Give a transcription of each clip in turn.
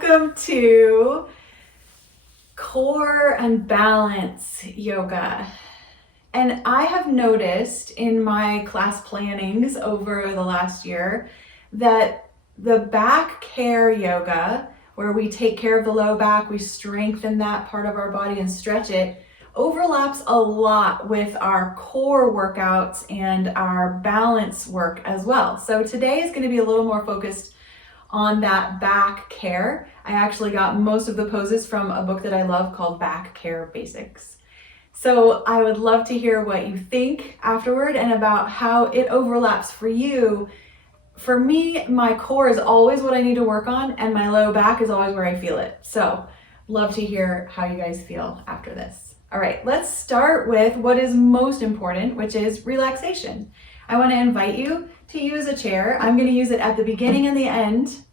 Welcome to core and balance yoga. And I have noticed in my class plannings over the last year that the back care yoga, where we take care of the low back, we strengthen that part of our body and stretch it, overlaps a lot with our core workouts and our balance work as well. So today is going to be a little more focused on that back care. I actually got most of the poses from a book that I love called Back Care Basics. So I would love to hear what you think afterward and about how it overlaps for you. For me, my core is always what I need to work on, and my low back is always where I feel it. So love to hear how you guys feel after this. All right, let's start with what is most important, which is relaxation. I want to invite you to use a chair. I'm going to use it at the beginning and the end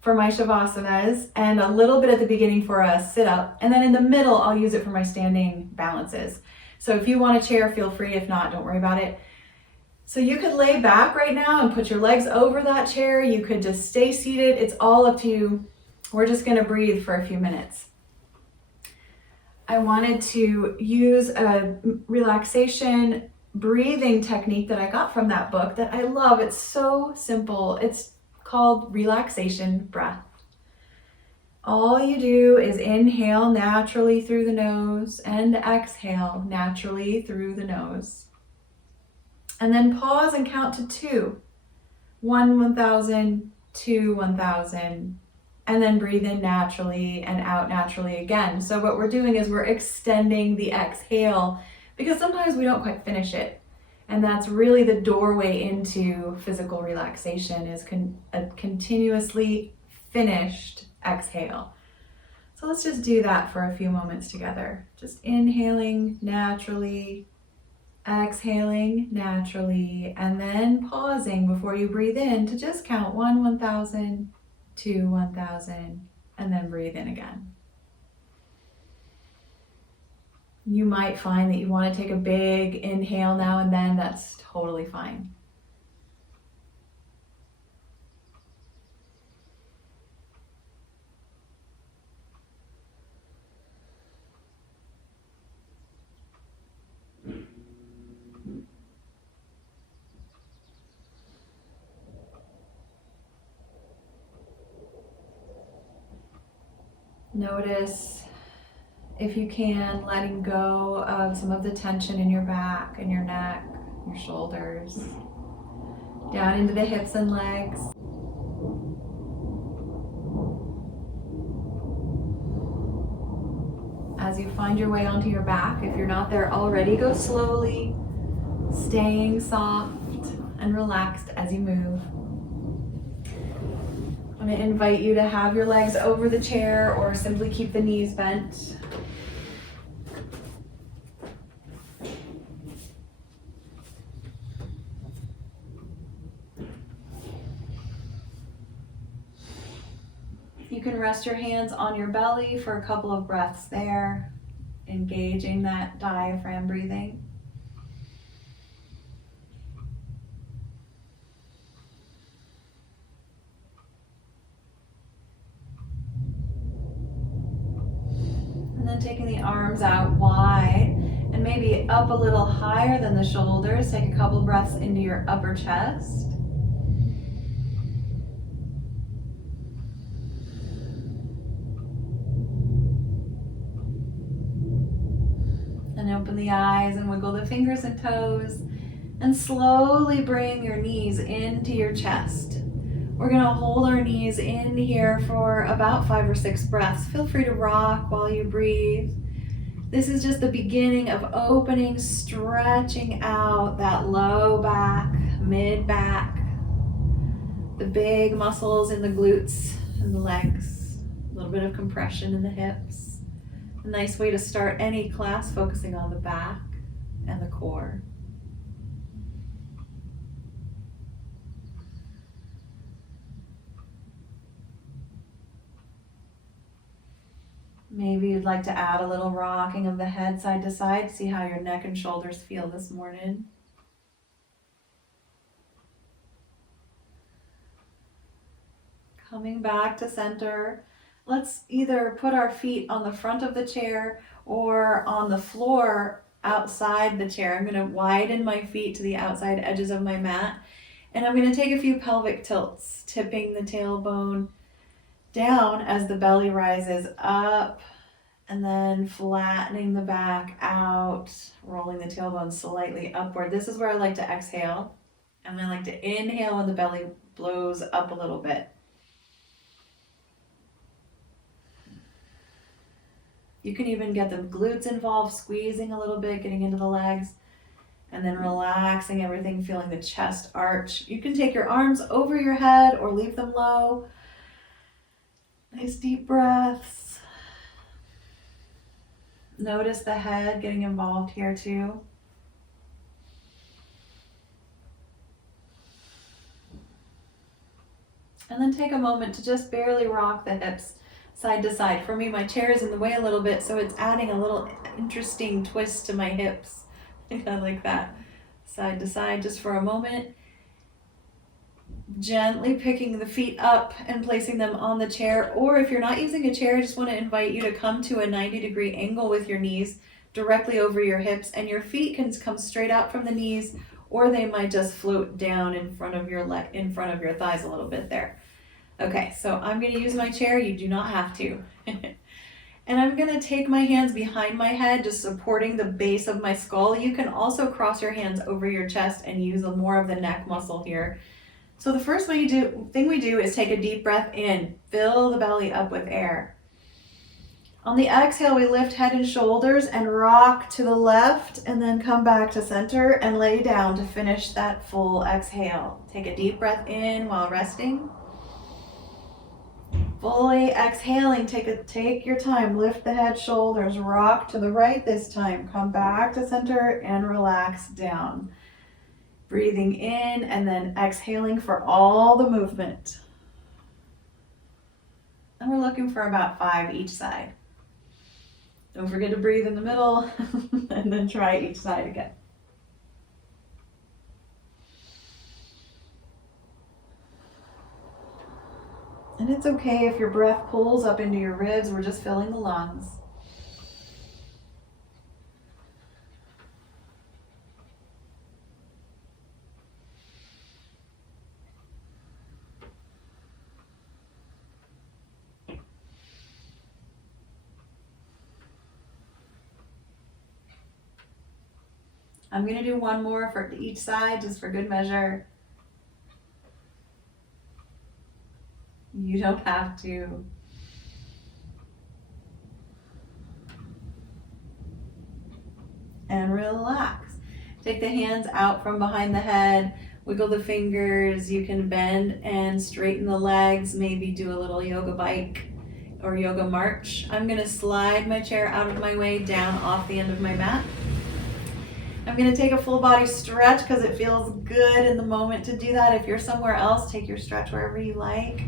for my Savasanas, and a little bit at the beginning for a sit-up, and then in the middle I'll use it for my standing balances. So if you want a chair, feel free. If not, don't worry about it. So you could lay back right now and put your legs over that chair. You could just stay seated. It's all up to you. We're just going to breathe for a few minutes. I wanted to use a relaxation breathing technique that I got from that book that I love. It's so simple. It's called Relaxation Breath. All you do is inhale naturally through the nose and exhale naturally through the nose. And then pause and count to 2. 1, 1,000, 2, 1,000. And then breathe in naturally and out naturally again. So what we're doing is we're extending the exhale because sometimes we don't quite finish it. And that's really the doorway into physical relaxation, is a continuously finished exhale. So let's just do that for a few moments together. Just inhaling naturally, exhaling naturally, and then pausing before you breathe in to just count 1, 1,000, 2, 1,000, and then breathe in again. You might find that you want to take a big inhale now and then. That's totally fine. Notice, if you can, letting go of some of the tension in your back and your neck, your shoulders, down into the hips and legs. As you find your way onto your back, if you're not there already, go slowly, staying soft and relaxed as you move. I'm going to invite you to have your legs over the chair or simply keep the knees bent. You can rest your hands on your belly for a couple of breaths there, engaging that diaphragm breathing. And then taking the arms out wide and maybe up a little higher than the shoulders. Take a couple breaths into your upper chest. And open the eyes and wiggle the fingers and toes. And slowly bring your knees into your chest. We're going to hold our knees in here for about 5 or 6 breaths. Feel free to rock while you breathe. This is just the beginning of opening, stretching out that low back, mid back, the big muscles in the glutes and the legs, a little bit of compression in the hips. A nice way to start any class, focusing on the back and the core. Maybe you'd like to add a little rocking of the head side to side. See how your neck and shoulders feel this morning. Coming back to center. let's either put our feet on the front of the chair or on the floor outside the chair. I'm going to widen my feet to the outside edges of my mat, and I'm going to take a few pelvic tilts, tipping the tailbone down as the belly rises up, and then flattening the back out, rolling the tailbone slightly upward. This is where I like to exhale, and I like to inhale when the belly blows up a little bit. You can even get the glutes involved, squeezing a little bit, getting into the legs, and then relaxing everything, feeling the chest arch. You can take your arms over your head or leave them low. Nice deep breaths. Notice the head getting involved here too. And then take a moment to just barely rock the hips side to side. For me, my chair is in the way a little bit, so it's adding a little interesting twist to my hips. I like that. Side to side just for a moment. Gently picking the feet up and placing them on the chair. Or if you're not using a chair, I just want to invite you to come to a 90-degree angle with your knees directly over your hips, and your feet can come straight out from the knees, or they might just float down in front of your thighs a little bit there. Okay, so I'm going to use my chair. You do not have to. And I'm going to take my hands behind my head, just supporting the base of my skull. You can also cross your hands over your chest and use more of the neck muscle here. So the first thing we do is take a deep breath in, fill the belly up with air. On the exhale, we lift head and shoulders and rock to the left, and then come back to center and lay down to finish that full exhale. Take a deep breath in while resting. Fully exhaling, take your time, lift the head, shoulders, rock to the right this time. Come back to center and relax down. Breathing in and then exhaling for all the movement. And we're looking for about 5 each side. Don't forget to breathe in the middle and then try each side again. And it's okay if your breath pulls up into your ribs. We're just filling the lungs. I'm going to do one more for each side, just for good measure. You don't have to. And relax. Take the hands out from behind the head, wiggle the fingers. You can bend and straighten the legs, maybe do a little yoga bike or yoga march. I'm going to slide my chair out of my way, down off the end of my mat. I'm going to take a full body stretch because it feels good in the moment to do that. If you're somewhere else, take your stretch wherever you like.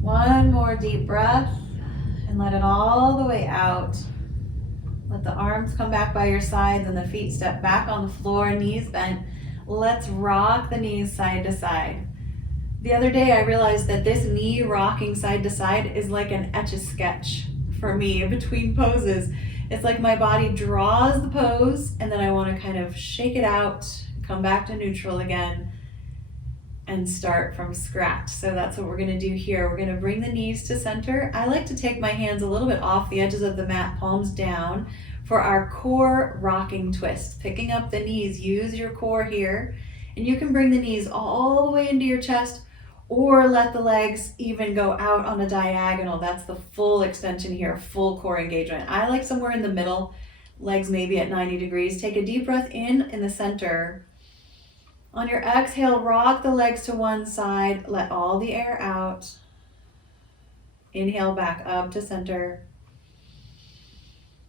One more deep breath and let it all the way out. Let the arms come back by your sides and the feet step back on the floor, knees bent. Let's rock the knees side to side. The other day I realized that this knee rocking side to side is like an Etch-a-Sketch for me between poses. It's like my body draws the pose and then I want to kind of shake it out, come back to neutral again, and start from scratch. So that's what we're going to do here. We're going to bring the knees to center. I like to take my hands a little bit off the edges of the mat, palms down, for our core rocking twist. Picking up the knees, use your core here, and you can bring the knees all the way into your chest or let the legs even go out on a diagonal. That's the full extension here, full core engagement. I like somewhere in the middle, legs maybe at 90 degrees. Take a deep breath in the center. On your exhale, rock the legs to one side, let all the air out. Inhale back up to center.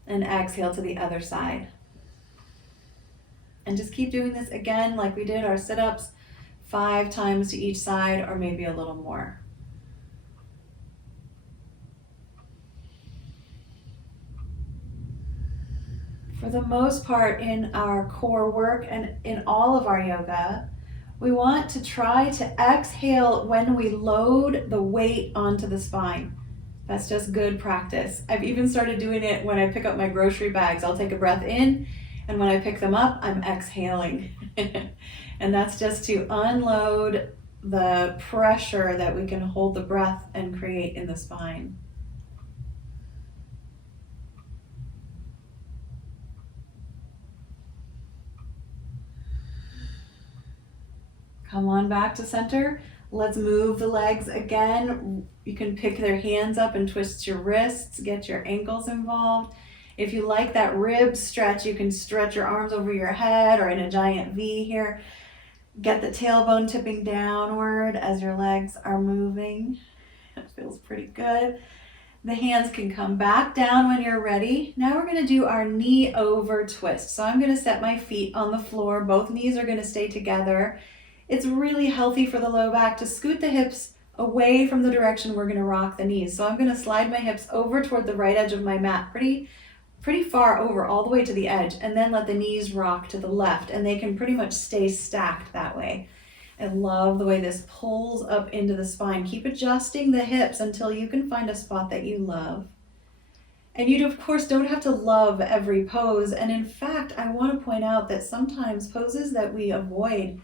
And exhale to the other side. And just keep doing this again like we did our sit-ups, 5 times to each side or maybe a little more. For the most part in our core work and in all of our yoga, We want to try to exhale when we load the weight onto the spine. That's just good practice. I've even started doing it when I pick up my grocery bags. I'll take a breath in, and when I pick them up, I'm exhaling. And that's just to unload the pressure that we can hold the breath and create in the spine. Come on back to center. Let's move the legs again. You can pick their hands up and twist your wrists, get your ankles involved. If you like that rib stretch, you can stretch your arms over your head or in a giant V here. Get the tailbone tipping downward as your legs are moving. It feels pretty good. The hands can come back down when you're ready. Now we're going to do our knee over twist. So I'm going to set my feet on the floor. Both knees are going to stay together. It's really healthy for the low back to scoot the hips away from the direction we're going to rock the knees. So I'm going to slide my hips over toward the right edge of my mat, pretty far over, all the way to the edge, and then let the knees rock to the left, and they can pretty much stay stacked that way. I love the way this pulls up into the spine. Keep adjusting the hips until you can find a spot that you love. And you, of course, don't have to love every pose. And in fact, I want to point out that sometimes poses that we avoid,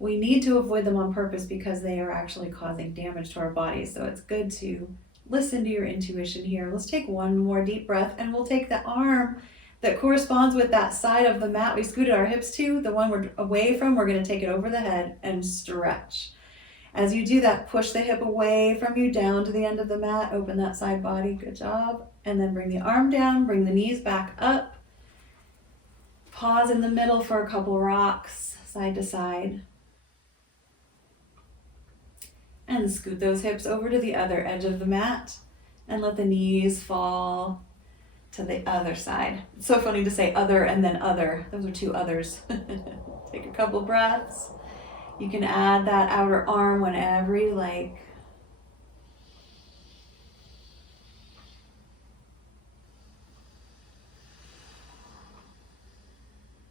we need to avoid them on purpose because they are actually causing damage to our bodies. So it's good to listen to your intuition here. Let's take one more deep breath, and we'll take the arm that corresponds with that side of the mat we scooted our hips to, the one we're away from. We're going to take it over the head and stretch. As you do that, push the hip away from you down to the end of the mat. Open that side body. Good job. And then bring the arm down, bring the knees back up. Pause in the middle for a couple rocks, side to side. And scoot those hips over to the other edge of the mat and let the knees fall to the other side. It's so funny to say other and then other. Those are two others. Take a couple breaths. You can add that outer arm whenever you like.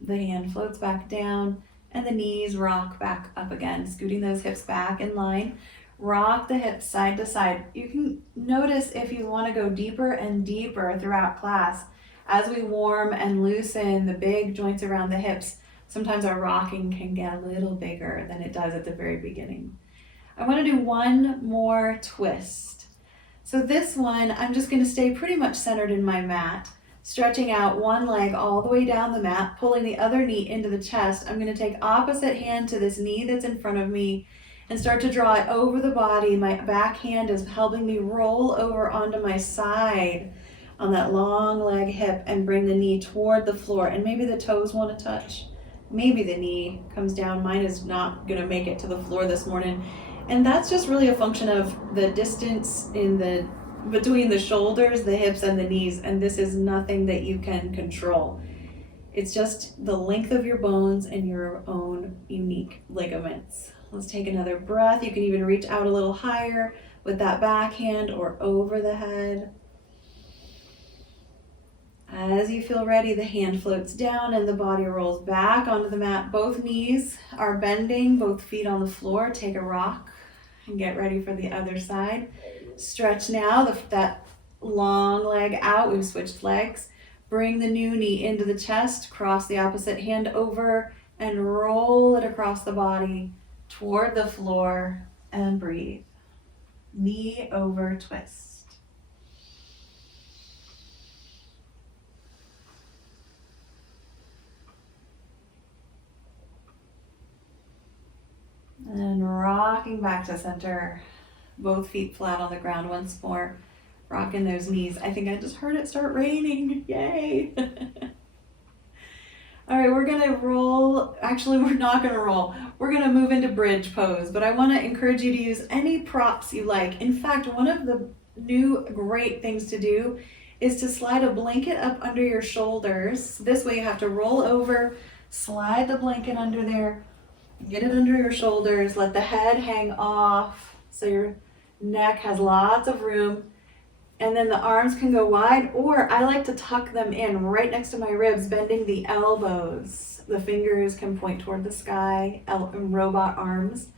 The hand floats back down and the knees rock back up again, scooting those hips back in line. Rock the hips side to side. You can notice if you want to go deeper and deeper throughout class. As we warm and loosen the big joints around the hips, sometimes our rocking can get a little bigger than it does at the very beginning. I want to do one more twist. So this one, I'm just going to stay pretty much centered in my mat, stretching out one leg all the way down the mat, pulling the other knee into the chest. I'm going to take opposite hand to this knee that's in front of me and start to draw it over the body. My back hand is helping me roll over onto my side on that long leg hip and bring the knee toward the floor. And maybe the toes want to touch. Maybe the knee comes down. Mine is not going to make it to the floor this morning. And that's just really a function of the distance between the shoulders, the hips, and the knees. And this is nothing that you can control. It's just the length of your bones and your own unique ligaments. Let's take another breath. You can even reach out a little higher with that back hand or over the head. As you feel ready, the hand floats down and the body rolls back onto the mat. Both knees are bending, both feet on the floor. Take a rock and get ready for the other side. Stretch now, that long leg out. We've switched legs. Bring the new knee into the chest, cross the opposite hand over and roll it across the body toward the floor and breathe. Knee over twist. And rocking back to center. Both feet flat on the ground once more. Rocking those knees. I think I just heard it start raining. Yay! All right, we're gonna roll. Actually, we're not gonna roll. We're gonna move into bridge pose, but I wanna encourage you to use any props you like. In fact, one of the new great things to do is to slide a blanket up under your shoulders. This way you have to roll over, slide the blanket under there, get it under your shoulders, let the head hang off so your neck has lots of room. And then the arms can go wide, or I like to tuck them in right next to my ribs, bending the elbows. The fingers can point toward the sky, robot arms.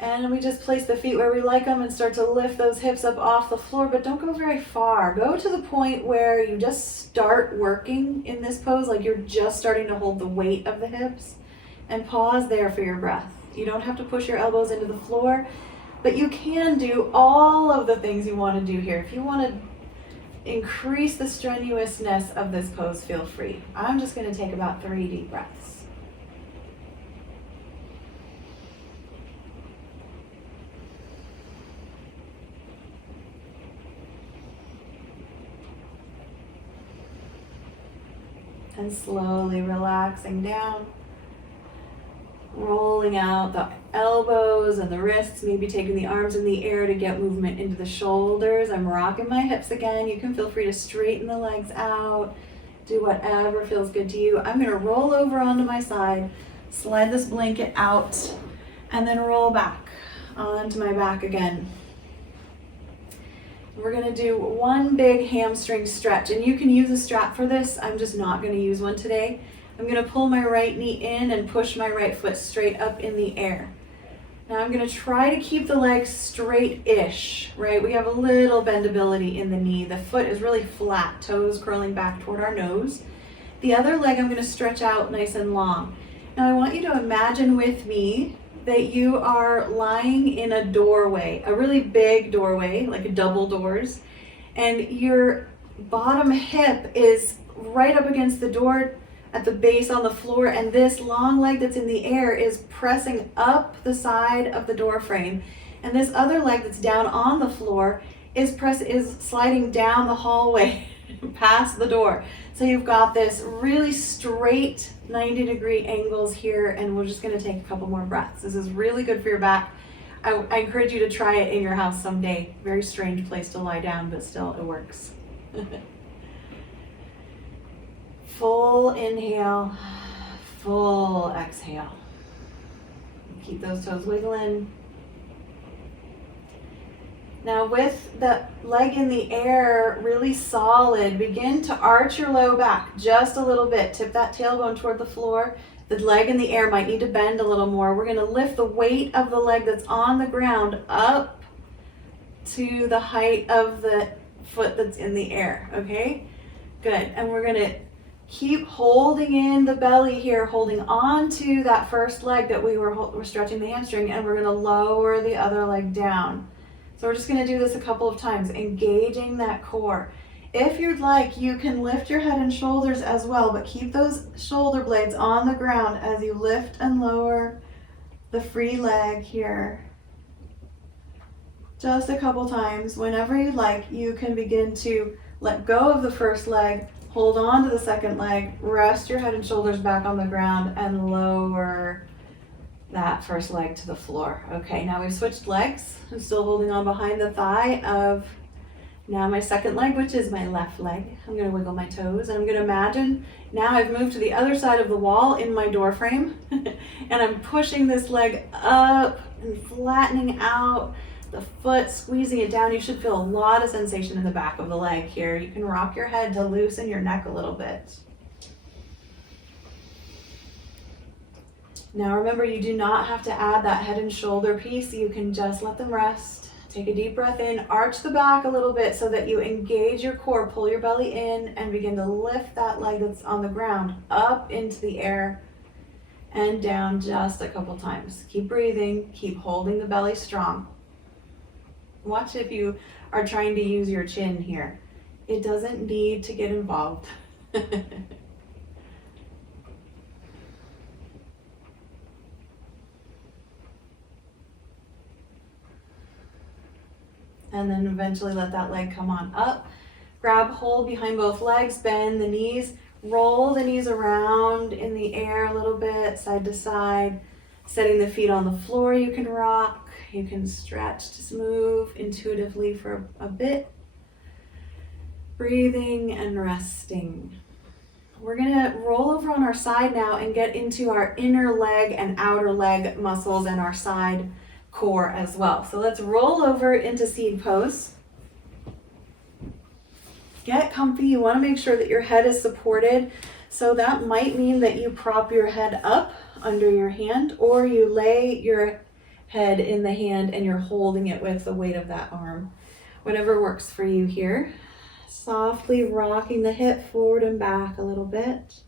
And we just place the feet where we like them and start to lift those hips up off the floor, but don't go very far. Go to the point where you just start working in this pose, like you're just starting to hold the weight of the hips, and pause there for your breath. You don't have to push your elbows into the floor, but you can do all of the things you want to do here. If you want to increase the strenuousness of this pose, feel free. I'm just going to take about 3 deep breaths. And slowly relaxing down, rolling out the elbows and the wrists, maybe taking the arms in the air to get movement into the shoulders. I'm rocking my hips again. You can feel free to straighten the legs out, do whatever feels good to you. I'm going to roll over onto my side, slide this blanket out, and then roll back onto my back again. We're going to do one big hamstring stretch, and you can use a strap for this. I'm just not going to use one today. I'm going to pull my right knee in and push my right foot straight up in the air. Now I'm going to try to keep the legs straight-ish, right? We have a little bendability in the knee. The foot is really flat, toes curling back toward our nose. The other leg I'm going to stretch out nice and long. Now I want you to imagine with me that you are lying in a doorway, a really big doorway, like a double doors, and your bottom hip is right up against the door at the base on the floor, and this long leg that's in the air is pressing up the side of the door frame, and this other leg that's down on the floor is sliding down the hallway past the door. So you've got this really straight 90-degree angles here, and we're just going to take a couple more breaths. This is really good for your back. I encourage you to try it in your house someday. Very strange place to lie down, but still it works. Full inhale, full exhale. Keep those toes wiggling. Now with the leg in the air really solid, begin to arch your low back just a little bit. Tip that tailbone toward the floor. The leg in the air might need to bend a little more. We're going to lift the weight of the leg that's on the ground up to the height of the foot that's in the air, okay? Good. And we're going to keep holding in the belly here, holding on to that first leg that we were stretching the hamstring, and we're going to lower the other leg down. So we're just going to do this a couple of times, engaging that core. If you'd like, you can lift your head and shoulders as well, but keep those shoulder blades on the ground as you lift and lower the free leg here. Just a couple times. Whenever you like, you can begin to let go of the first leg, hold on to the second leg, rest your head and shoulders back on the ground, and lower that first leg to the floor. Okay, now we've switched legs. I'm still holding on behind the thigh of now my second leg, which is my left leg. I'm going to wiggle my toes, and I'm going to imagine now I've moved to the other side of the wall in my door frame, and I'm pushing this leg up and flattening out the foot, squeezing it down. You should feel a lot of sensation in the back of the leg here. You can rock your head to loosen your neck a little bit. Now remember, you do not have to add that head and shoulder piece. You can just let them rest. Take a deep breath in, arch the back a little bit so that you engage your core, pull your belly in, and begin to lift that leg that's on the ground up into the air and down just a couple times. Keep breathing, keep holding the belly strong. Watch if you are trying to use your chin here. It doesn't need to get involved. And then eventually let that leg come on up. Grab hold behind both legs, bend the knees, roll the knees around in the air a little bit, side to side. Setting the feet on the floor, you can rock, you can stretch, just move intuitively for a bit. Breathing and resting. We're gonna roll over on our side now and get into our inner leg and outer leg muscles and our side core as well. So let's roll over into seed pose. Get comfy. You want to make sure that your head is supported. So that might mean that you prop your head up under your hand, or you lay your head in the hand and you're holding it with the weight of that arm. Whatever works for you here. Softly rocking the hip forward and back a little bit.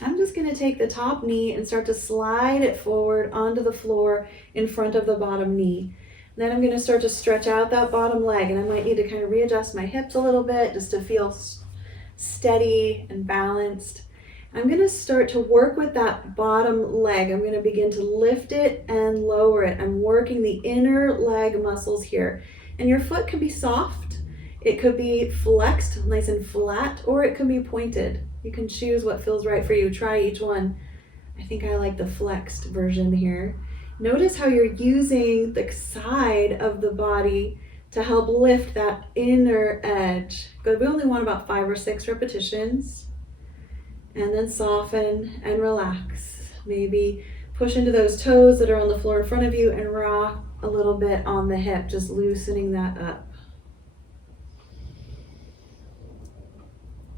I'm just going to take the top knee and start to slide it forward onto the floor in front of the bottom knee. Then I'm going to start to stretch out that bottom leg, and I might need to kind of readjust my hips a little bit just to feel steady and balanced. I'm going to start to work with that bottom leg. I'm going to begin to lift it and lower it. I'm working the inner leg muscles here. And your foot could be soft. It could be flexed, nice and flat, or it could be pointed. You can choose what feels right for you. Try each one. I think I like the flexed version here. Notice how you're using the side of the body to help lift that inner edge. Good. We only want about 5 or 6 repetitions. And then soften and relax. Maybe push into those toes that are on the floor in front of you and rock a little bit on the hip, just loosening that up.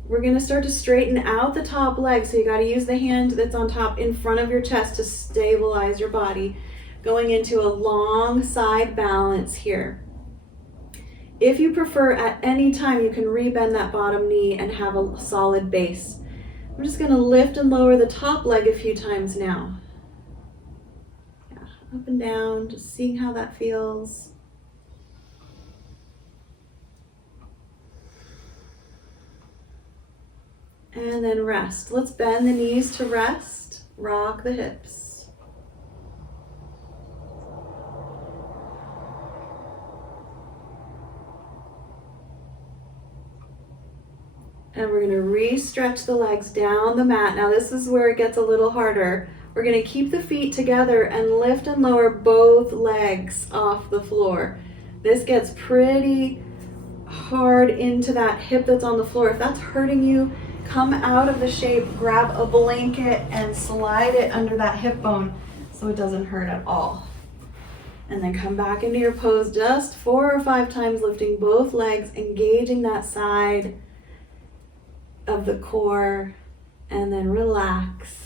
We're going to start to straighten out the top leg. So you got to use the hand that's on top in front of your chest to stabilize your body. Going into a long side balance here. If you prefer, at any time you can rebend that bottom knee and have a solid base. I'm just going to lift and lower the top leg a few times now. Yeah, up and down, just seeing how that feels. And then rest. Let's bend the knees to rest. Rock the hips. And we're going to re-stretch the legs down the mat. Now this is where it gets a little harder. We're going to keep the feet together and lift and lower both legs off the floor. This gets pretty hard into that hip that's on the floor. If that's hurting you, come out of the shape, grab a blanket and slide it under that hip bone so it doesn't hurt at all. And then come back into your pose just 4 or 5 times, lifting both legs, engaging that side of the core, and then relax,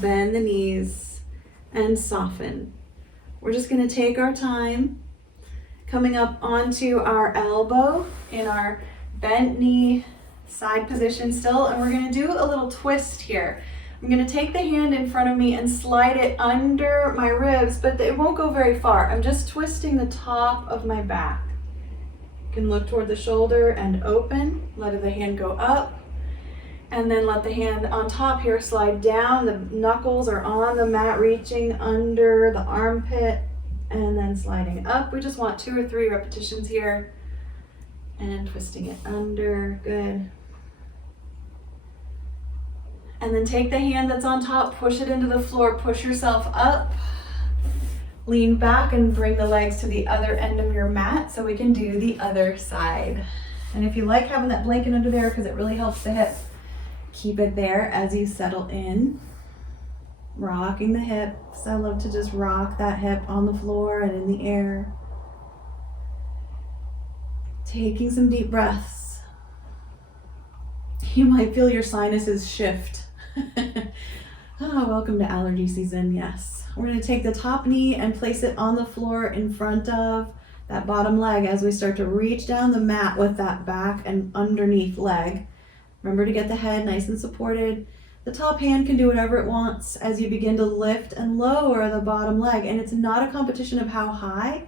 bend the knees and soften. We're just going to take our time, coming up onto our elbow in our bent knee side position still, and we're going to do a little twist here. I'm going to take the hand in front of me and slide it under my ribs, but it won't go very far. I'm just twisting the top of my back. You can look toward the shoulder and open, let the hand go up, and then let the hand on top here slide down. The knuckles are on the mat, reaching under the armpit, and then sliding up. We just want 2 or 3 repetitions here, and twisting it under. Good. And then take the hand that's on top, push it into the floor, push yourself up, lean back and bring the legs to the other end of your mat so we can do the other side. And if you like having that blanket under there because it really helps the hip, keep it there as you settle in. Rocking the hips. I love to just rock that hip on the floor and in the air. Taking some deep breaths. You might feel your sinuses shift. Welcome to allergy season, yes. We're going to take the top knee and place it on the floor in front of that bottom leg as we start to reach down the mat with that back and underneath leg. Remember to get the head nice and supported. The top hand can do whatever it wants as you begin to lift and lower the bottom leg. And it's not a competition of how high.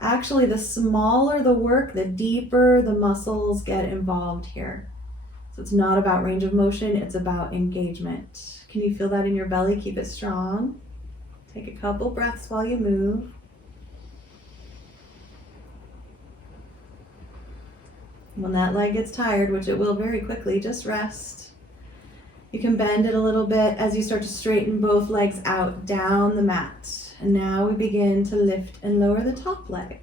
Actually, the smaller the work, the deeper the muscles get involved here. So it's not about range of motion, it's about engagement. Can you feel that in your belly? Keep it strong. Take a couple breaths while you move. When that leg gets tired, which it will very quickly, just rest. You can bend it a little bit as you start to straighten both legs out down the mat. And now we begin to lift and lower the top leg.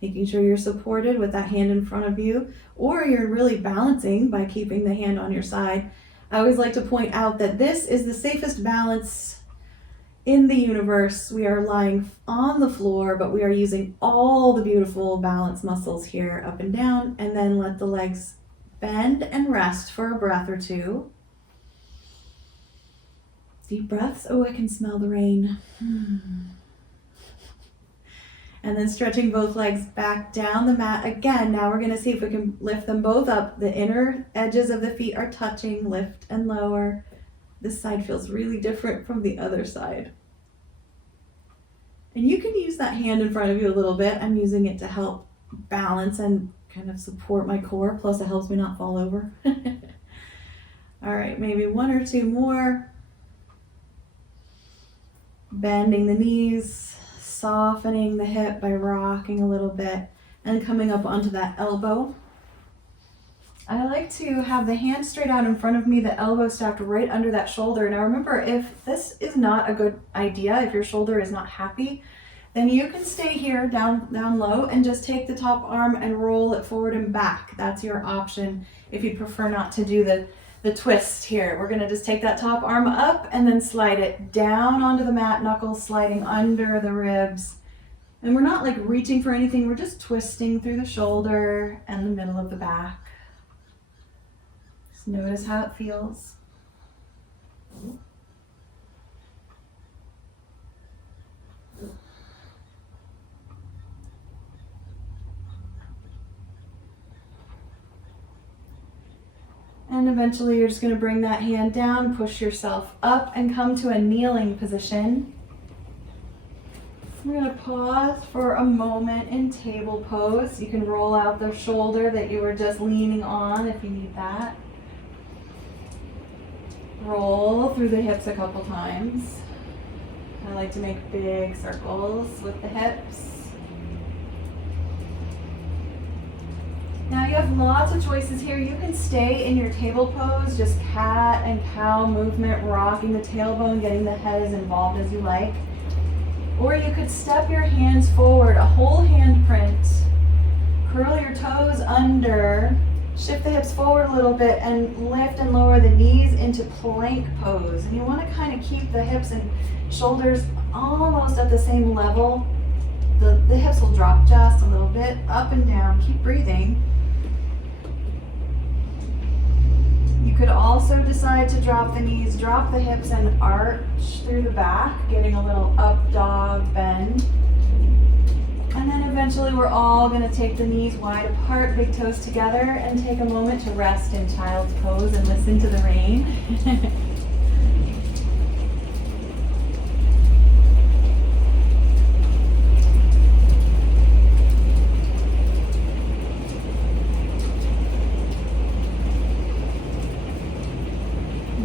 Making sure you're supported with that hand in front of you, or you're really balancing by keeping the hand on your side. I always like to point out that this is the safest balance in the universe. We are lying on the floor, but we are using all the beautiful balance muscles here up and down, and then let the legs bend and rest for a breath or two. Deep breaths. Oh, I can smell the rain. And then stretching both legs back down the mat again. Now we're going to see if we can lift them both up. The inner edges of the feet are touching, lift and lower. This side feels really different from the other side. And you can use that hand in front of you a little bit. I'm using it to help balance and kind of support my core, plus it helps me not fall over. All right, maybe one or two more. Bending the knees, softening the hip by rocking a little bit, and coming up onto that elbow. I like to have the hand straight out in front of me, the elbow stacked right under that shoulder. Now remember, if this is not a good idea, if your shoulder is not happy, then you can stay here down low and just take the top arm and roll it forward and back. That's your option if you prefer not to do the twist here. We're gonna just take that top arm up and then slide it down onto the mat, knuckles sliding under the ribs. And we're not like reaching for anything, we're just twisting through the shoulder and the middle of the back. Just notice how it feels. And eventually you're just going to bring that hand down, push yourself up, and come to a kneeling position. We're going to pause for a moment in table pose. You can roll out the shoulder that you were just leaning on if you need that. Roll through the hips a couple times. I like to make big circles with the hips. Now you have lots of choices here. You can stay in your table pose, just cat and cow movement, rocking the tailbone, getting the head as involved as you like. Or you could step your hands forward, a whole hand print. Curl your toes under, shift the hips forward a little bit, and lift and lower the knees into plank pose. And you want to kind of keep the hips and shoulders almost at the same level. The hips will drop just a little bit, up and down. Keep breathing. You could also decide to drop the knees, drop the hips, and arch through the back, getting a little up dog bend. And then eventually we're all going to take the knees wide apart, big toes together, and take a moment to rest in child's pose and listen to the rain.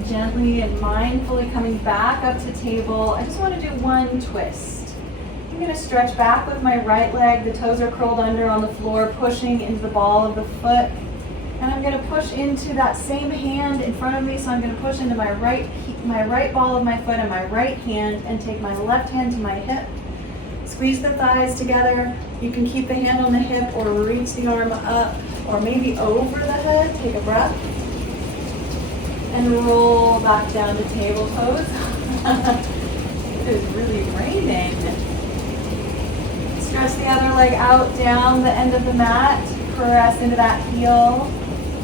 Gently and mindfully coming back up to table. I just want to do one twist. I'm going to stretch back with my right leg. The toes are curled under on the floor, pushing into the ball of the foot. And I'm going to push into that same hand in front of me. So I'm going to push into my right ball of my foot and my right hand, and take my left hand to my hip. Squeeze the thighs together. You can keep the hand on the hip or reach the arm up or maybe over the head. Take a breath. And roll back down to table pose. It is really raining. Stretch the other leg out down the end of the mat. Press into that heel.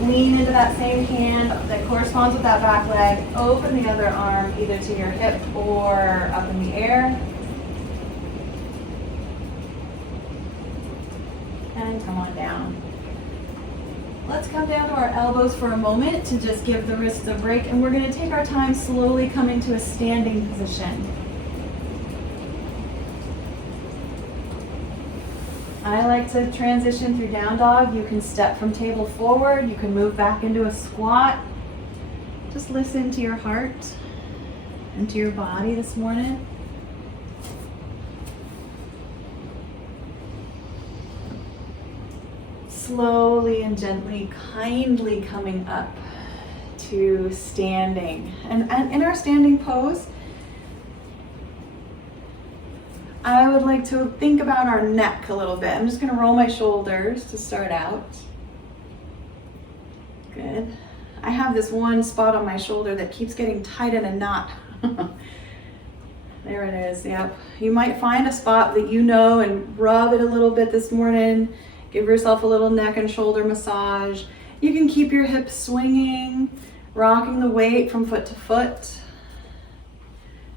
Lean into that same hand that corresponds with that back leg. Open the other arm either to your hip or up in the air. And come on down. Let's come down to our elbows for a moment to just give the wrists a break, and we're going to take our time slowly coming to a standing position. I like to transition through down dog. You can step from table forward, you can move back into a squat. Just listen to your heart and to your body this morning. Slowly and gently, kindly coming up to standing. And in our standing pose, I would like to think about our neck a little bit. I'm just going to roll my shoulders to start out. Good. I have this one spot on my shoulder that keeps getting tied in a knot. There it is, yep. You might find a spot that you know and rub it a little bit this morning. Give yourself a little neck and shoulder massage. You can keep your hips swinging, rocking the weight from foot to foot.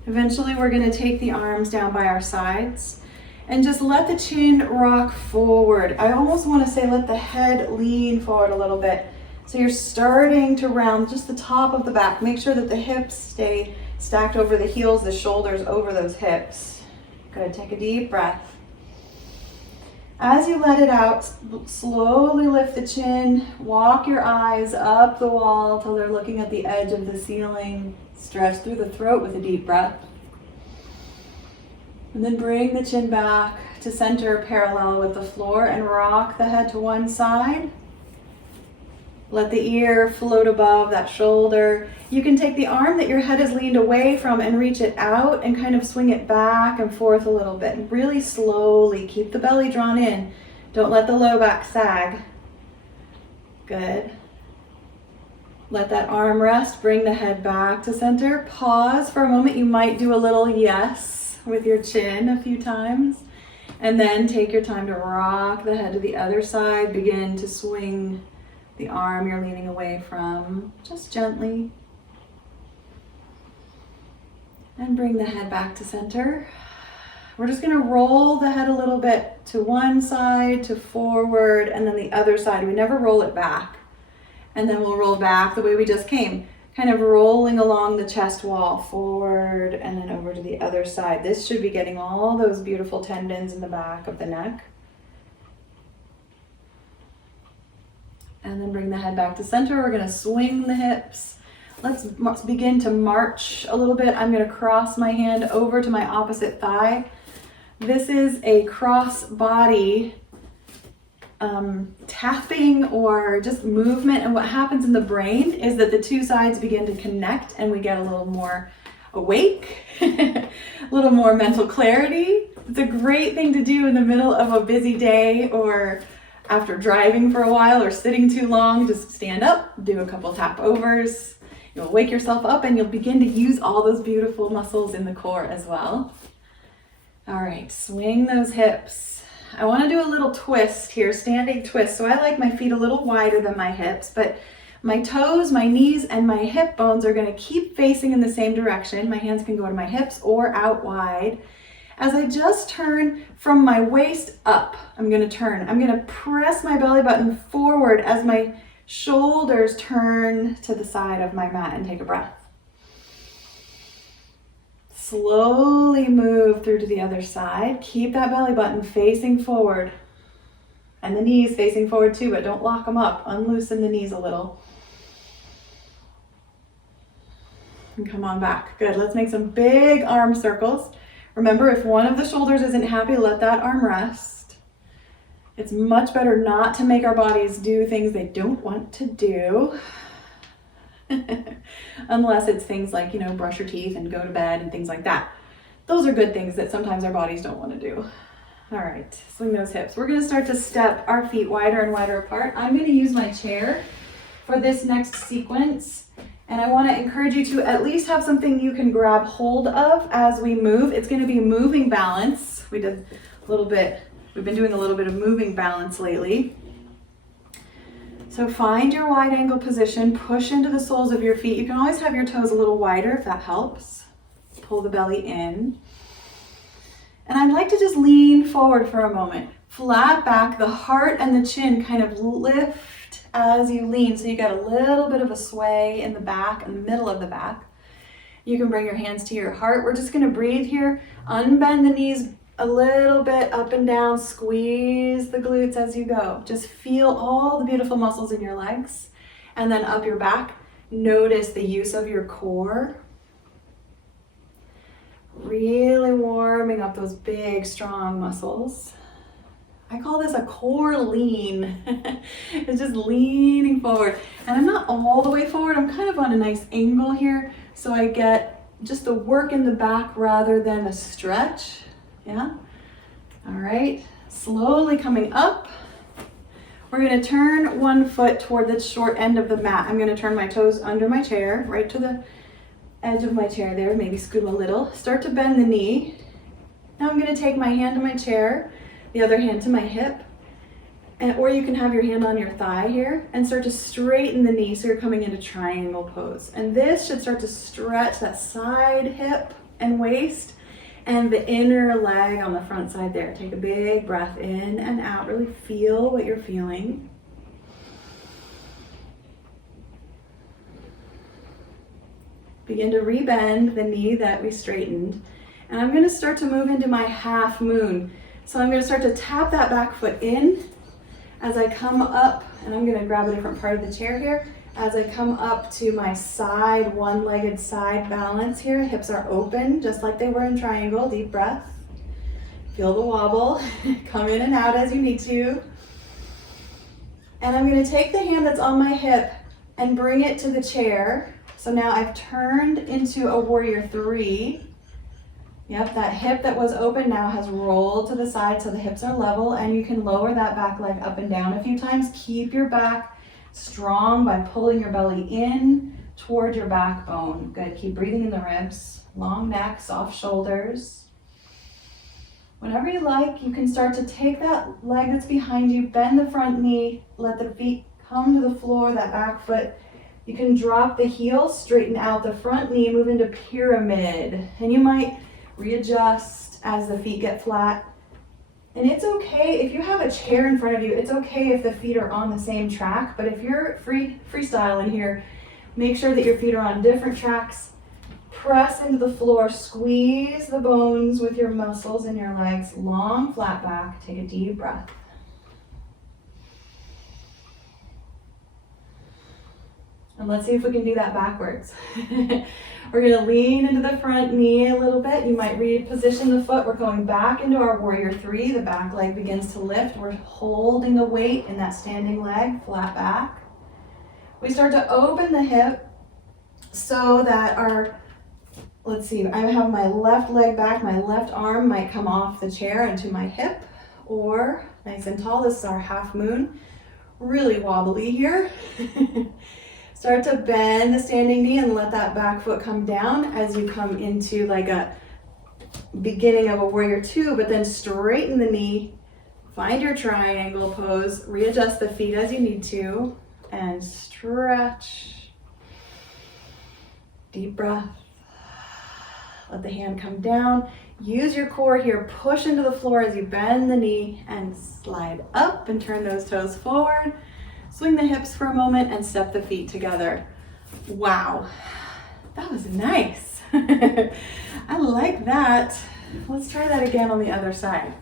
Eventually we're going to take the arms down by our sides and just let the chin rock forward. I almost want to say let the head lean forward a little bit. So you're starting to round just the top of the back. Make sure that the hips stay stacked over the heels, the shoulders over those hips. Good, take a deep breath. As you let it out, slowly lift the chin, walk your eyes up the wall till they're looking at the edge of the ceiling. Stretch through the throat with a deep breath. And then bring the chin back to center parallel with the floor and rock the head to one side. Let the ear float above that shoulder. You can take the arm that your head is leaned away from and reach it out and kind of swing it back and forth a little bit. And really slowly keep the belly drawn in. Don't let the low back sag. Good. Let that arm rest. Bring the head back to center. Pause for a moment. You might do a little yes with your chin a few times. And then take your time to rock the head to the other side. Begin to swing the arm you're leaning away from, just gently. And bring the head back to center. We're just going to roll the head a little bit to one side, to forward, and then the other side. We never roll it back. And then we'll roll back the way we just came, kind of rolling along the chest wall, forward, and then over to the other side. This should be getting all those beautiful tendons in the back of the neck. And then bring the head back to center. We're going to swing the hips. Let's begin to march a little bit. I'm going to cross my hand over to my opposite thigh. This is a cross body tapping or just movement. And what happens in the brain is that the two sides begin to connect and we get a little more awake, a little more mental clarity. It's a great thing to do in the middle of a busy day or after driving for a while or sitting too long. Just stand up, do a couple tap overs. You'll wake yourself up and you'll begin to use all those beautiful muscles in the core as well. All right, swing those hips. I want to do a little twist here, standing twist. So I like my feet a little wider than my hips, but my toes, my knees, and my hip bones are going to keep facing in the same direction. My hands can go to my hips or out wide. As I just turn from my waist up, I'm going to turn. I'm going to press my belly button forward as my shoulders turn to the side of my mat and take a breath. Slowly move through to the other side. Keep that belly button facing forward and the knees facing forward too, but don't lock them up. Unloosen the knees a little. And come on back. Good. Let's make some big arm circles. Remember, if one of the shoulders isn't happy, let that arm rest. It's much better not to make our bodies do things they don't want to do. Unless it's things like, brush your teeth and go to bed and things like that. Those are good things that sometimes our bodies don't want to do. All right, swing those hips. We're going to start to step our feet wider and wider apart. I'm going to use my chair for this next sequence. And I want to encourage you to at least have something you can grab hold of as we move. It's going to be moving balance. We've been doing a little bit of moving balance lately. So find your wide angle position, push into the soles of your feet. You can always have your toes a little wider if that helps. Pull the belly in. And I'd like to just lean forward for a moment. Flat back, the heart and the chin kind of lift as you lean. So you get a little bit of a sway in the back and the middle of the back. You can bring your hands to your heart. We're just going to breathe here. Unbend the knees a little bit up and down. Squeeze the glutes as you go. Just feel all the beautiful muscles in your legs. And then up your back. Notice the use of your core. Really warming up those big, strong muscles. I call this a core lean. It's just leaning forward. And I'm not all the way forward. I'm kind of on a nice angle here. So I get just the work in the back rather than a stretch. Yeah. All right. Slowly coming up. We're going to turn one foot toward the short end of the mat. I'm going to turn my toes under my chair, right to the edge of my chair there, maybe scoot a little. Start to bend the knee. Now I'm going to take my hand to my chair, the other hand to my hip, or you can have your hand on your thigh here and start to straighten the knee so you're coming into triangle pose. And this should start to stretch that side hip and waist and the inner leg on the front side there. Take a big breath in and out. Really feel what you're feeling. Begin to rebend the knee that we straightened. And I'm going to start to move into my half moon. So I'm going to start to tap that back foot in as I come up, and I'm going to grab a different part of the chair here. As I come up to my side, one-legged side balance here, hips are open just like they were in triangle. Deep breath. Feel the wobble. Come in and out as you need to. And I'm going to take the hand that's on my hip and bring it to the chair. So now I've turned into a warrior three. Yep, that hip that was open now has rolled to the side so the hips are level, and you can lower that back leg up and down a few times. Keep your back strong by pulling your belly in toward your backbone. Good, keep breathing in the ribs. Long neck, soft shoulders. Whenever you like, you can start to take that leg that's behind you, bend the front knee, let the feet come to the floor, that back foot. You can drop the heel, straighten out the front knee, move into pyramid. And you might readjust as the feet get flat. And it's okay if you have a chair in front of you, it's okay if the feet are on the same track, but if you're freestyling here, make sure that your feet are on different tracks. Press into the floor, squeeze the bones with your muscles in your legs, long flat back. Take a deep breath. And let's see if we can do that backwards. We're going to lean into the front knee a little bit. You might reposition the foot. We're going back into our warrior three. The back leg begins to lift. We're holding the weight in that standing leg, flat back. We start to open the hip so that our, let's see, I have my left leg back. My left arm might come off the chair into my hip, or nice and tall. This is our half moon. Really wobbly here. Start to bend the standing knee and let that back foot come down as you come into like a beginning of a warrior two, but then straighten the knee, find your triangle pose, readjust the feet as you need to, and stretch. Deep breath. Let the hand come down. Use your core here, push into the floor as you bend the knee and slide up and turn those toes forward. Swing the hips for a moment and step the feet together. Wow, that was nice. I like that. Let's try that again on the other side.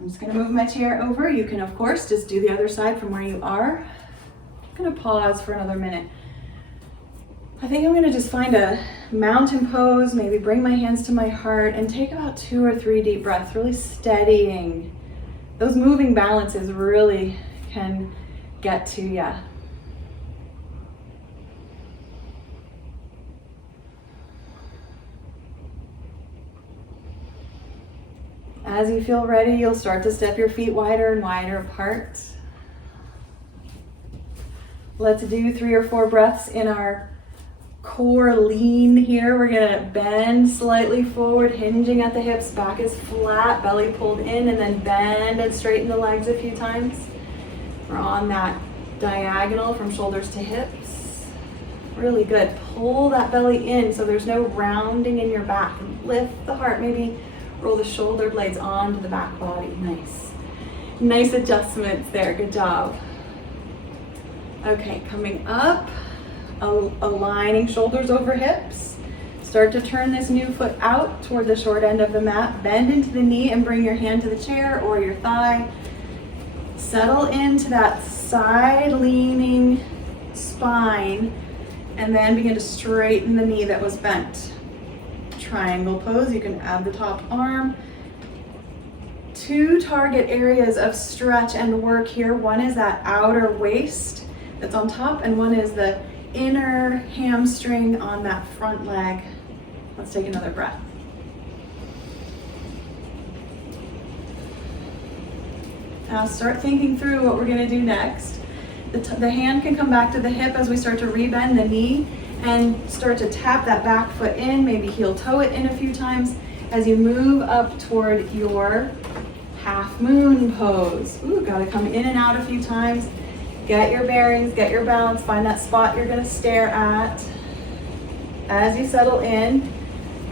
I'm just gonna move my chair over. You can, of course, just do the other side from where you are. I'm gonna pause for another minute. I think I'm gonna just find a mountain pose, maybe bring my hands to my heart and take about 2 or 3 deep breaths, really steadying. Those moving balances really can get to ya. As you feel ready, you'll start to step your feet wider and wider apart. Let's do 3 or 4 breaths in our core lean here. We're gonna bend slightly forward, hinging at the hips, back is flat, belly pulled in, and then bend and straighten the legs a few times. We're on that diagonal from shoulders to hips. Really good. Pull that belly in so there's no rounding in your back. Lift the heart, maybe roll the shoulder blades onto the back body. Nice. Nice adjustments there. Good job. Okay, coming up, aligning shoulders over hips. Start to turn this new foot out toward the short end of the mat. Bend into the knee and bring your hand to the chair or your thigh. Settle into that side leaning spine and then begin to straighten the knee that was bent. Triangle pose, you can add the top arm. 2 target areas of stretch and work here. One is that outer waist that's on top, and one is the inner hamstring on that front leg. Let's take another breath. Now start thinking through what we're going to do next. The hand can come back to the hip as we start to rebend the knee, And start to tap that back foot in, maybe heel toe it in a few times as you move up toward your half moon pose. Ooh, gotta come in and out a few times. Get your bearings, get your balance, find that spot you're gonna stare at. As you settle in,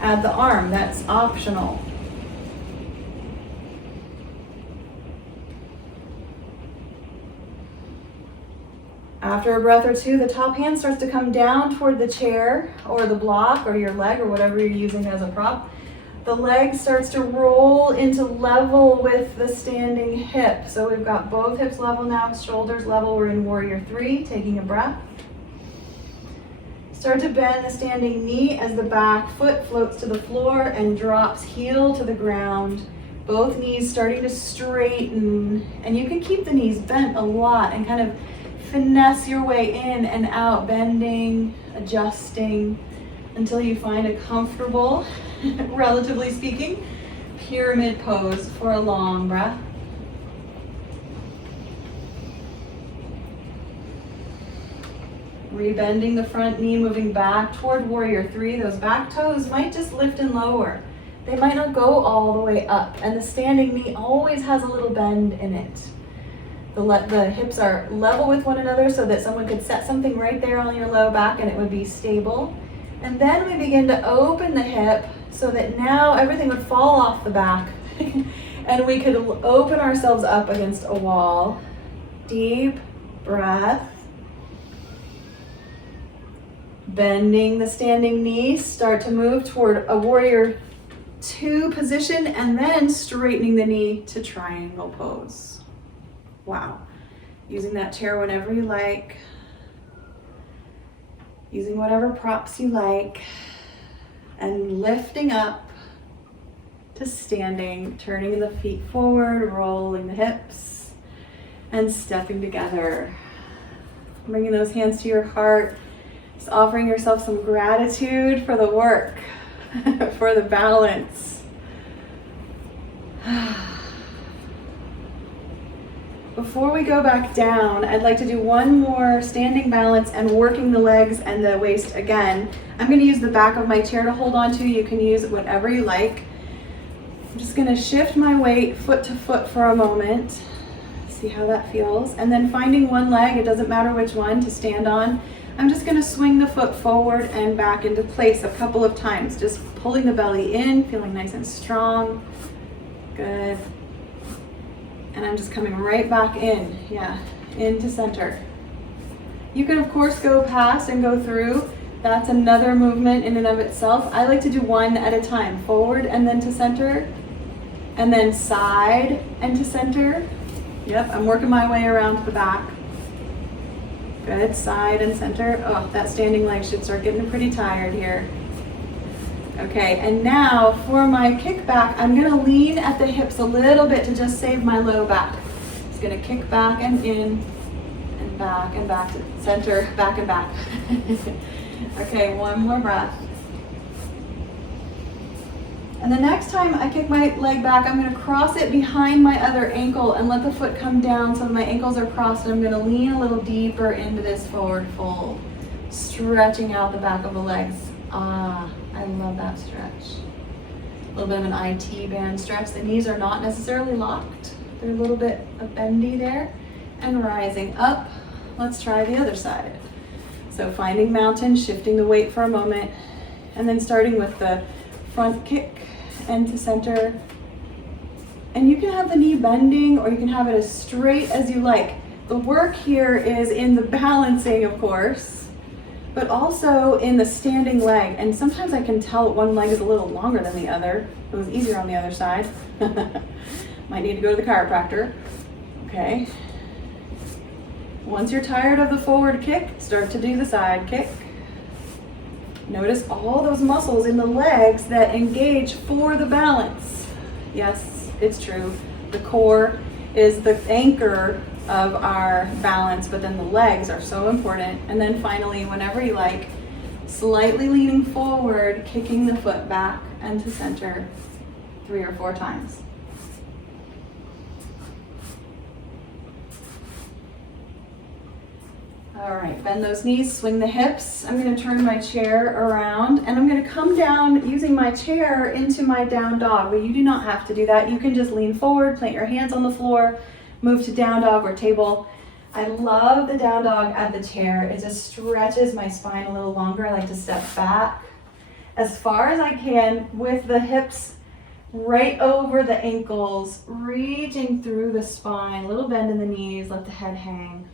add the arm, that's optional. After a breath or two, the top hand starts to come down toward the chair or the block or your leg or whatever you're using as a prop. The leg starts to roll into level with the standing hip. So we've got both hips level now, shoulders level. We're in Warrior 3, taking a breath. Start to bend the standing knee as the back foot floats to the floor and drops heel to the ground. Both knees starting to straighten. And you can keep the knees bent a lot and kind of finesse your way in and out, bending, adjusting, until you find a comfortable, relatively speaking, pyramid pose for a long breath. Rebending the front knee, moving back toward Warrior 3. Those back toes might just lift and lower. They might not go all the way up, and the standing knee always has a little bend in it. The hips are level with one another so that someone could set something right there on your low back and it would be stable. And then we begin to open the hip so that now everything would fall off the back and we could open ourselves up against a wall. Deep breath. Bending the standing knees, start to move toward a Warrior 2 position and then straightening the knee to triangle pose. Wow. Using that chair whenever you like. Using whatever props you like. And lifting up to standing, turning the feet forward, rolling the hips, and stepping together. Bringing those hands to your heart. Just offering yourself some gratitude for the work, for the balance. Before we go back down, I'd like to do one more standing balance and working the legs and the waist again. I'm going to use the back of my chair to hold on to. You can use whatever you like. I'm just going to shift my weight foot to foot for a moment. See how that feels. And then finding one leg, it doesn't matter which one, to stand on. I'm just going to swing the foot forward and back into place a couple of times. Just pulling the belly in, feeling nice and strong. Good. And I'm just coming right back in, into center. You can of course go past and go through. That's another movement in and of itself. I like to do one at a time, forward and then to center, and then side and to center. Yep, I'm working my way around to the back. Good, side and center. Oh, that standing leg should start getting pretty tired here. Okay, and now for my kickback, I'm gonna lean at the hips a little bit to just save my low back. Just gonna kick back and in, and back to center, back and back. Okay, one more breath. And the next time I kick my leg back, I'm gonna cross it behind my other ankle and let the foot come down so my ankles are crossed, and I'm gonna lean a little deeper into this forward fold, stretching out the back of the legs. I love that stretch. A little bit of an IT band stretch. The knees are not necessarily locked. They're a little bit bendy there. And rising up. Let's try the other side. So finding mountain, shifting the weight for a moment, and then starting with the front kick and to center. And you can have the knee bending or you can have it as straight as you like. The work here is in the balancing, of course, but also in the standing leg. And sometimes I can tell one leg is a little longer than the other. It was easier on the other side. Might need to go to the chiropractor. Okay. Once you're tired of the forward kick, start to do the side kick. Notice all those muscles in the legs that engage for the balance. Yes, it's true. The core is the anchor of our balance, but then the legs are so important. And then finally, whenever you like, slightly leaning forward, kicking the foot back and to center 3 or 4 times. All right, bend those knees, swing the hips. I'm gonna turn my chair around and I'm gonna come down using my chair into my down dog, but you do not have to do that. You can just lean forward, plant your hands on the floor, move to down dog or table. I love the down dog at the chair. It just stretches my spine a little longer. I like to step back as far as I can with the hips right over the ankles, reaching through the spine, little bend in the knees, let the head hang.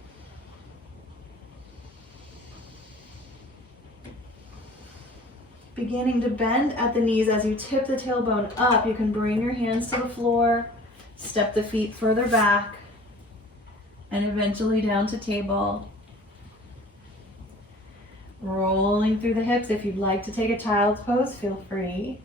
Beginning to bend at the knees as you tip the tailbone up. You can bring your hands to the floor, step the feet further back, and eventually down to table. Rolling through the hips. If you'd like to take a child's pose, feel free.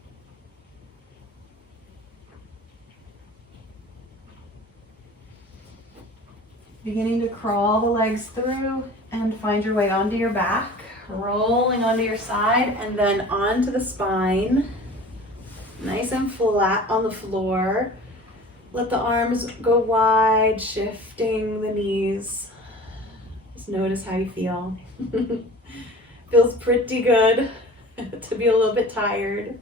Beginning to crawl the legs through and find your way onto your back. Rolling onto your side and then onto the spine. Nice and flat on the floor. Let the arms go wide, shifting the knees. Just notice how you feel. Feels pretty good to be a little bit tired.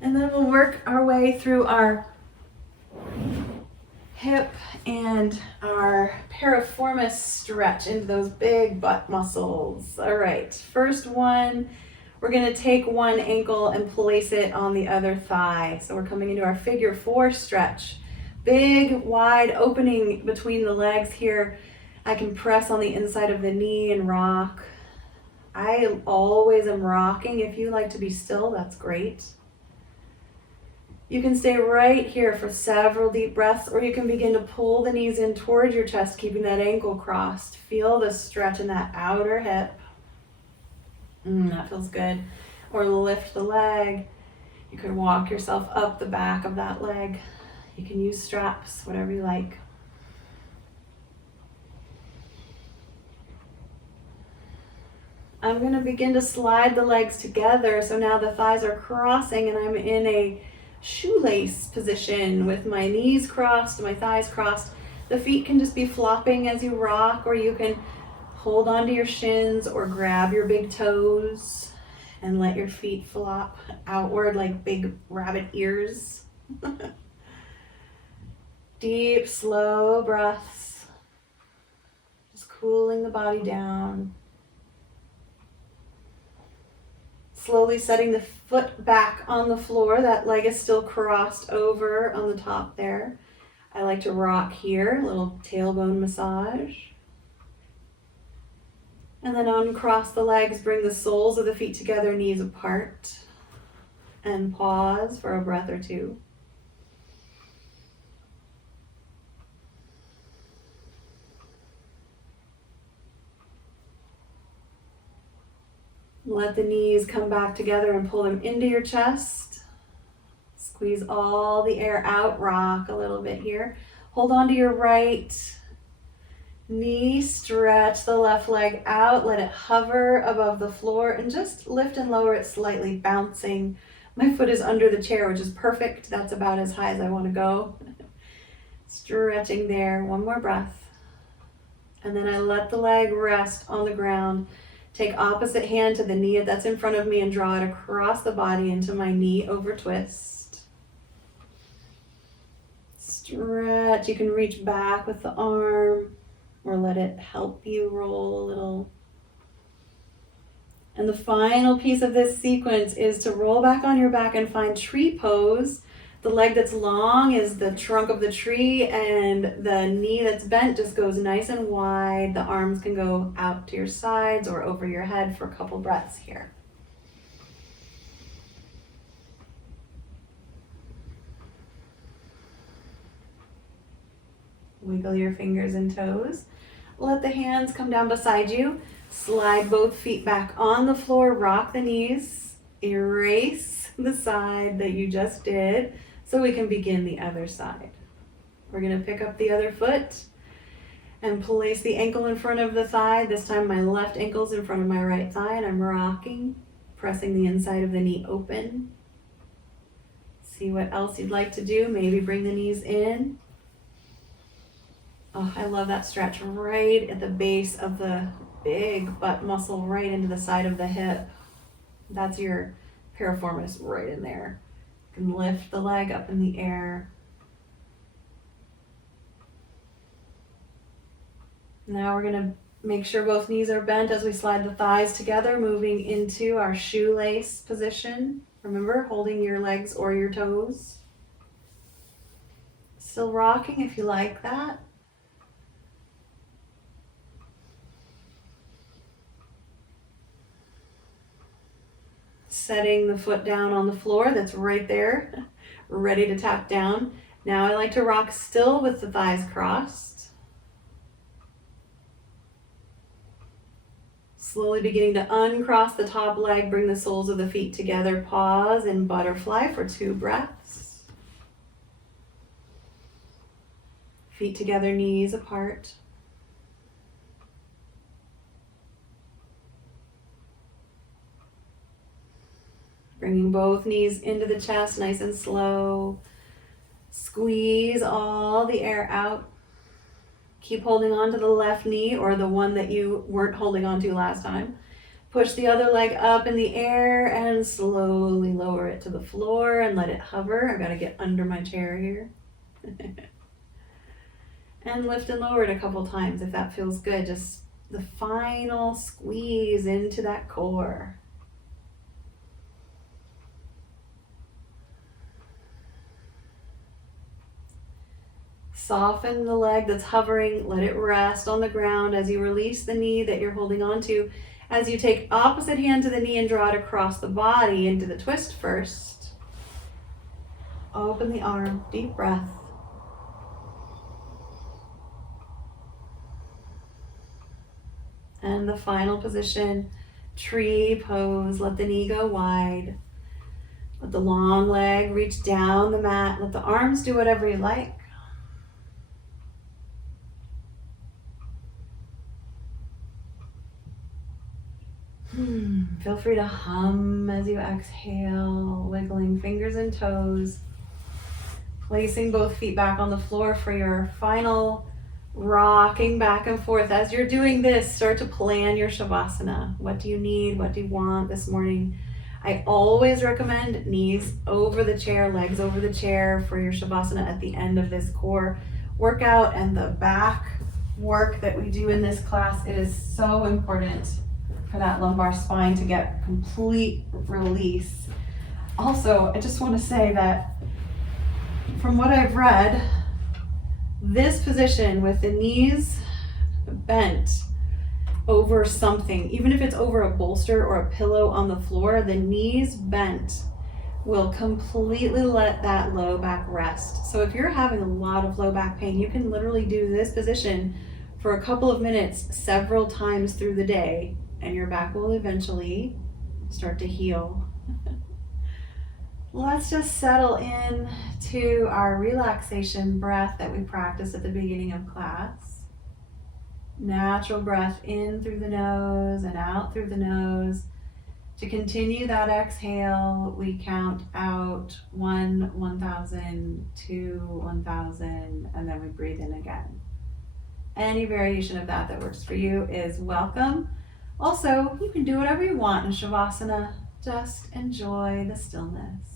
And then we'll work our way through our hip and our piriformis stretch into those big butt muscles. All right, first one, we're gonna take one ankle and place it on the other thigh. So we're coming into our figure 4 stretch. Big, wide opening between the legs here. I can press on the inside of the knee and rock. I always am rocking. If you like to be still, that's great. You can stay right here for several deep breaths, or you can begin to pull the knees in towards your chest, keeping that ankle crossed. Feel the stretch in that outer hip. That feels good. Or lift the leg. You could walk yourself up the back of that leg. You can use straps, whatever you like. I'm going to begin to slide the legs together. So now the thighs are crossing and I'm in a shoelace position with my knees crossed, my thighs crossed. The feet can just be flopping as you rock, or you can hold onto your shins or grab your big toes and let your feet flop outward like big rabbit ears. Deep, slow breaths. Just cooling the body down. Slowly setting the foot back on the floor. That leg is still crossed over on the top there. I like to rock here, a little tailbone massage. And then uncross the legs, bring the soles of the feet together, knees apart. And pause for a breath or two. Let the knees come back together and pull them into your chest. Squeeze all the air out, rock a little bit here. Hold on to your right knee, stretch the left leg out, let it hover above the floor and just lift and lower it slightly, bouncing. My foot is under the chair, which is perfect. That's about as high as I want to go. Stretching there, one more breath. And then I let the leg rest on the ground. Take opposite hand to the knee that's in front of me and draw it across the body into my knee over twist. Stretch. You can reach back with the arm or let it help you roll a little. And the final piece of this sequence is to roll back on your back and find tree pose. The leg that's long is the trunk of the tree, and the knee that's bent just goes nice and wide. The arms can go out to your sides or over your head for a couple breaths here. Wiggle your fingers and toes. Let the hands come down beside you. Slide both feet back on the floor, rock the knees, erase the side that you just did. So we can begin the other side. We're going to pick up the other foot and place the ankle in front of the thigh. This time my left ankle's in front of my right thigh and I'm rocking, pressing the inside of the knee open. See what else you'd like to do. Maybe bring the knees in. Oh, I love that stretch right at the base of the big butt muscle, right into the side of the hip. That's your piriformis right in there. You can lift the leg up in the air. Now we're going to make sure both knees are bent as we slide the thighs together, moving into our shoelace position. Remember, holding your legs or your toes. Still rocking if you like that. Setting the foot down on the floor that's right there, ready to tap down. Now I like to rock still with the thighs crossed. Slowly beginning to uncross the top leg, bring the soles of the feet together, pause in butterfly for 2 breaths. Feet together, knees apart. Bringing both knees into the chest, nice and slow. Squeeze all the air out. Keep holding on to the left knee or the one that you weren't holding on to last time. Push the other leg up in the air and slowly lower it to the floor and let it hover. I've got to get under my chair here. And lift and lower it a couple times if that feels good. Just the final squeeze into that core. Soften the leg that's hovering, let it rest on the ground as you release the knee that you're holding on to. As you take opposite hand to the knee and draw it across the body into the twist first. Open the arm, deep breath. And the final position, tree pose. Let the knee go wide. Let the long leg reach down the mat. Let the arms do whatever you like. Feel free to hum as you exhale, wiggling fingers and toes. Placing both feet back on the floor for your final rocking back and forth. As you're doing this, start to plan your Savasana. What do you need? What do you want this morning? I always recommend knees over the chair, legs over the chair for your Savasana at the end of this core workout. And the back work that we do in this class is so important for that lumbar spine to get complete release. Also, I just want to say that from what I've read, this position with the knees bent over something, even if it's over a bolster or a pillow on the floor, the knees bent will completely let that low back rest. So if you're having a lot of low back pain, you can literally do this position for a couple of minutes several times through the day, and your back will eventually start to heal. Let's just settle in to our relaxation breath that we practiced at the beginning of class. Natural breath in through the nose and out through the nose. To continue that exhale, we count out 1, 1,000, 2, 1,000, and then we breathe in again. Any variation of that works for you is welcome. Also, you can do whatever you want in Shavasana. Just enjoy the stillness.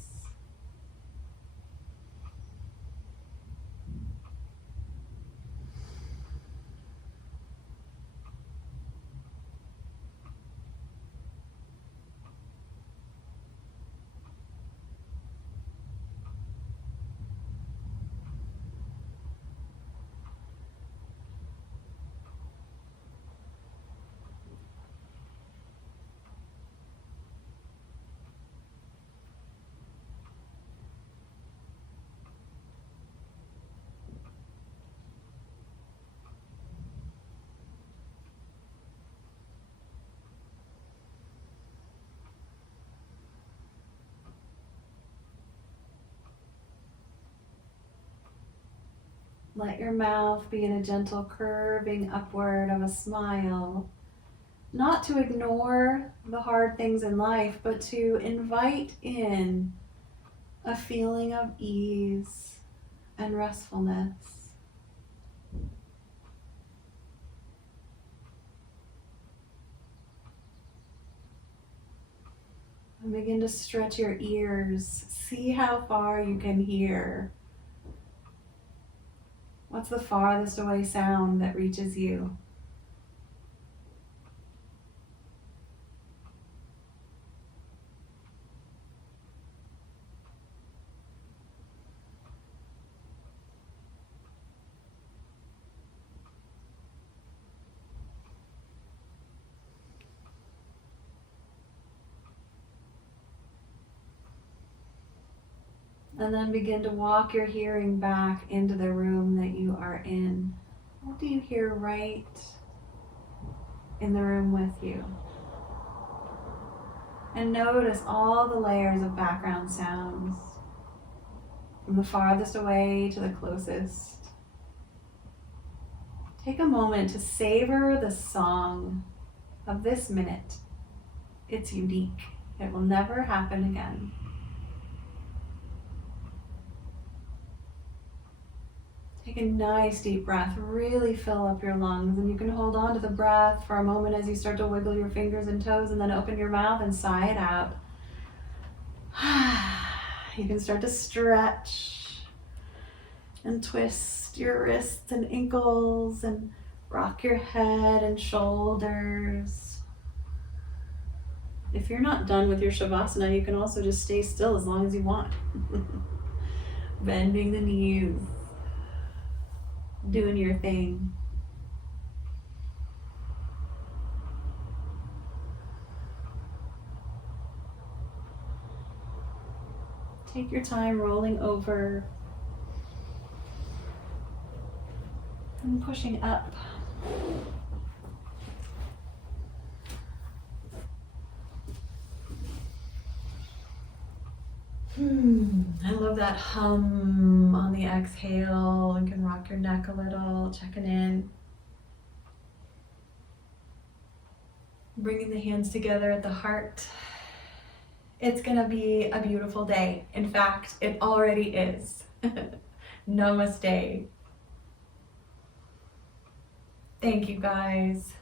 Let your mouth be in a gentle curving upward of a smile. Not to ignore the hard things in life, but to invite in a feeling of ease and restfulness. And begin to stretch your ears. See how far you can hear. What's the farthest away sound that reaches you? And then begin to walk your hearing back into the room that you are in. What do you hear right in the room with you? And notice all the layers of background sounds, from the farthest away to the closest. Take a moment to savor the song of this minute. It's unique. It will never happen again. Take a nice deep breath, really fill up your lungs, and you can hold on to the breath for a moment as you start to wiggle your fingers and toes, and then open your mouth and sigh it out. You can start to stretch and twist your wrists and ankles and rock your head and shoulders. If you're not done with your Savasana, you can also just stay still as long as you want. Bending the knees. Doing your thing. Take your time rolling over and pushing up. I love that hum on the exhale. You can rock your neck a little, checking in. Bringing the hands together at the heart. It's gonna be a beautiful day. In fact, it already is. Namaste. Thank you guys.